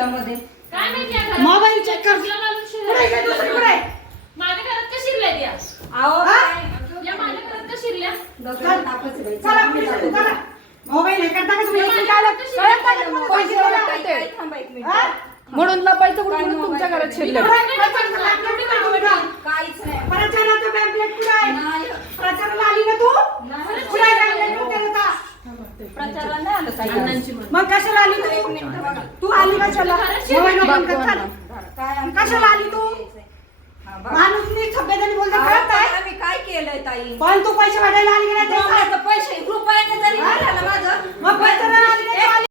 ह्याच्यामध्ये काय माहिती मोबाईल चेक कर. कुठे आहे दुसरी कुठे आहे? माझ्या घरात का शिरल्या त्या अहो या माझ्या घरात का शिरल्या चला पोलिसांनी चला. मोबाईल हे करता का तुम्ही? इथे काय लागतं? कळत नाही का तुम्हाला? पैसे द्यायला? थांबा एक मिनिट हा? म्हणून लपायचं कुठून तुमच्या घरात शिरलं. कुठे आहे? प्रचाराला लागलं का तुम्ही? काहीच नाही प्रचाराचं पॅम्पलेट कुठे आहे? नाही. प्रचाराला आली ना तू? नाही. कुठे आहे पॅम्पलेट? कुठे आहे आता? प्रचाराला नाही आलं ताई. अण्णांची मुलं. मग कशाला आली एक तू? मिनिट बघा. तू आली कशाला? मोबाईल ओपन कर, चल. काय आमचं- कशाला आली तू? हा, बघा. माणूस नीट सभ्यतेने बोलतो अहो, कळत ताई, नाही? आम्ही काय केलंय ताई पण तू पैसे वाटायला आली की नाही ते सांग. पैसे रुपयाने जरी हा? झालं माझं मग प्रचाराला आली नाही तू आली